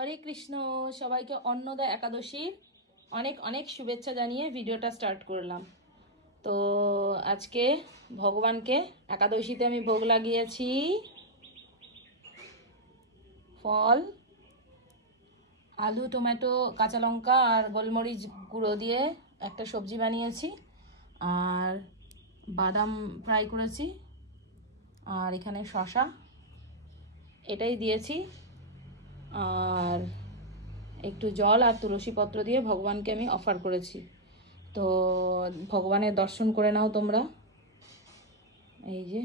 হরে কৃষ্ণ। সবাইকে অন্নদা একাদশীর অনেক অনেক শুভেচ্ছা জানিয়ে ভিডিওটা স্টার্ট করলাম। তো আজকে ভগবানকে একাদশীতে আমি ভোগ লাগিয়েছি ফল, আলু, টমেটো, কাঁচা লঙ্কা আর গোলমরিচ গুঁড়ো দিয়ে একটা সবজি বানিয়েছি, আর বাদাম ফ্রাই করেছি, আর এখানে শসা, এটাই দিয়েছি। আর একটু জল আর তুলসী পত্র দিয়ে ভগবানকে আমি অফার করেছি। তো ভগবানের দর্শন করে নাও তোমরা। এই যে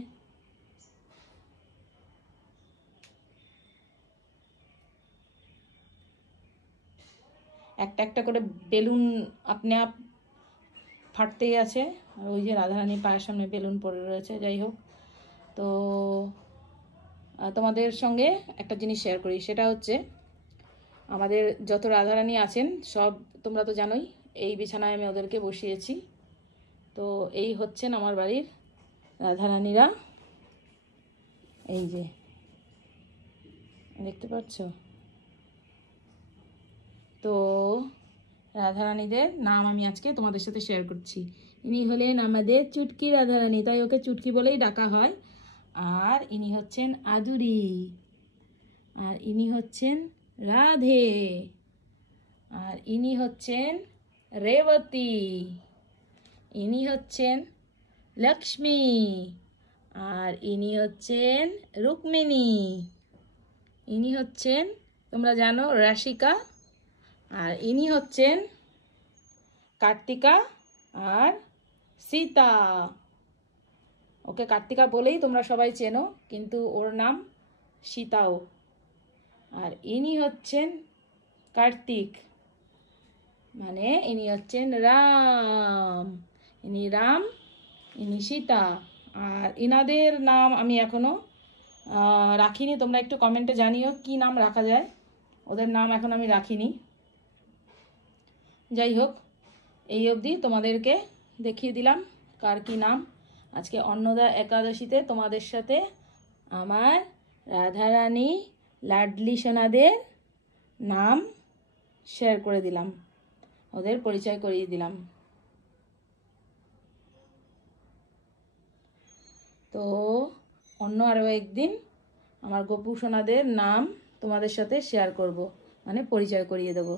একটা একটা করে বেলুন আপনি আপ ফাটতেই আছে, আর ওই যে রাধারানী পায়ের সামনে বেলুন পড়ে রয়েছে। যাই হোক, তো তোমাদের সঙ্গে একটা জিনিস শেয়ার করি, সেটা হচ্ছে আমাদের যত রাধারানী আছেন সব তোমরা তো জানোই, এই বিছানায় আমি ওদেরকে বসিয়েছি। তো এই হচ্ছেন আমার বাড়ির রাধারানীরা, এই যে দেখতে পাচ্ছ। তো রাধারানীদের নাম আমি আজকে তোমাদের সাথে শেয়ার করছি। ইনি হলেন আমাদের চুটকি রাধারানী, তাই ওকে চুটকি বলেই ডাকা হয়। আর ইনি হচ্ছেন আদুরি, আর ইনি হচ্ছেন রাধে, আর ইনি হচ্ছেন রেবতী, ইনি হচ্ছেন লক্ষ্মী, আর ইনি হচ্ছেন রুক্মিণী, ইনি হচ্ছেন তোমরা জানো রাশিকা, আর ইনি হচ্ছেন কার্তিকা আর সীতা। ওকে কার্তিকা বলেই তোমরা সবাই চেনো, কিন্তু ওর নাম সীতাও। আর ইনি হচ্ছেন কার্তিক, মানে ইনি হচ্ছেন রাম, ইনি রাম, ইনি সীতা। আর ইনাদের নাম আমি এখনো রাখিনি, তোমরা একটু কমেন্টে জানিও কি নাম রাখা যায়। ওদের নাম এখন আমি রাখিনি। যাই হোক, এই অবধি তোমাদেরকে দেখিয়ে দিলাম কার কি নাম। আজকে অন্নদা একাদশীতে তোমাদের সাথে আমার রাধারানী লাডলি সোনাদের নাম শেয়ার করে দিলাম, ওদের পরিচয় করিয়ে দিলাম। তো অন্য আরও একদিন আমার গোপু সোনাদের নাম তোমাদের সাথে শেয়ার করব, মানে পরিচয় করিয়ে দেব।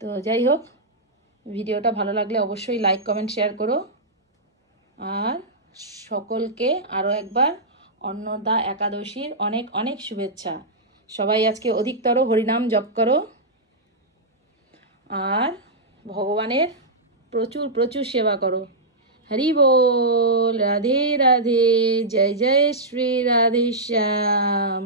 তো যাই হোক, ভিডিওটা ভালো লাগলে অবশ্যই লাইক, কমেন্ট, শেয়ার করো। আর সকলকে আরও একবার অন্নদা একাদশীর অনেক অনেক শুভেচ্ছা। সবাই আজকে অধিকতর হরিনাম জপ করো, আর ভগবানের প্রচুর প্রচুর সেবা করো। হরি बोल, राधे राधे, जय जय श्री राधे श्याम।